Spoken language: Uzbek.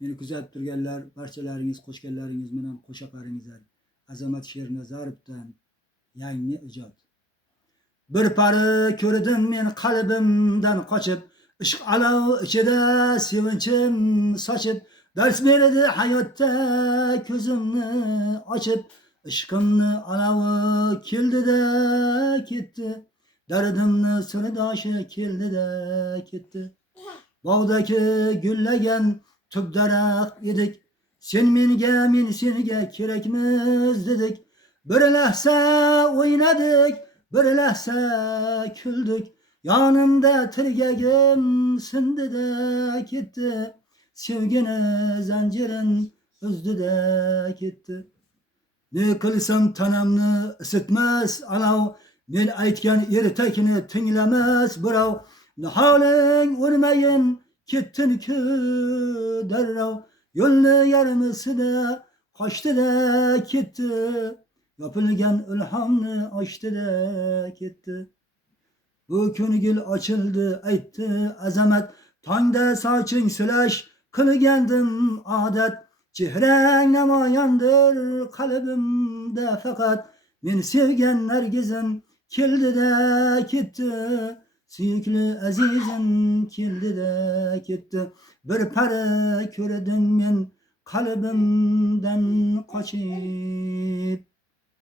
Meni kuzatib turganlar, barchalaringiz qo'shganlaringiz bilan qo'shiqlaringizlar. Azamat Shernazarovdan yangi ijod. Bir pari ko'rdim men qalbimdan qochib, ishq alov ichida sevinchim sochib, dars berdi hayotda ko'zimni ochib, ishqimni alavi keldi-da ketdi, dardimni sirdoshi keldi-da ketdi. Bog'dagi gullagan tub daraxt edik, sen menga, men senga kerakmiz dedik. Bir lahza o'ynadik, bir lahza kulduk, yonimda tirgagim sindi-da ketdi, sevgini zanjirin uzdi-da ketdi. Ne qilsam tanamni isitmas alov, men aytgan ertakni tinglamas birov. Niholing o'lmayin ketdin-ku darrov, yo'lni yarmisida qochdi-da ketdi, yopilgan ilhomni ochdi-da ketdi. Bu ko'ngil ochildi aytdi azamat, tongda soching sulash qilgandim odat. Chehrang namoyondir qalbimda faqat, men sevgan nargizim keldi-da ketdi, suyukli azizim keldi-da ketdi. Bir pari ko'rdim men qalbimdan qochib.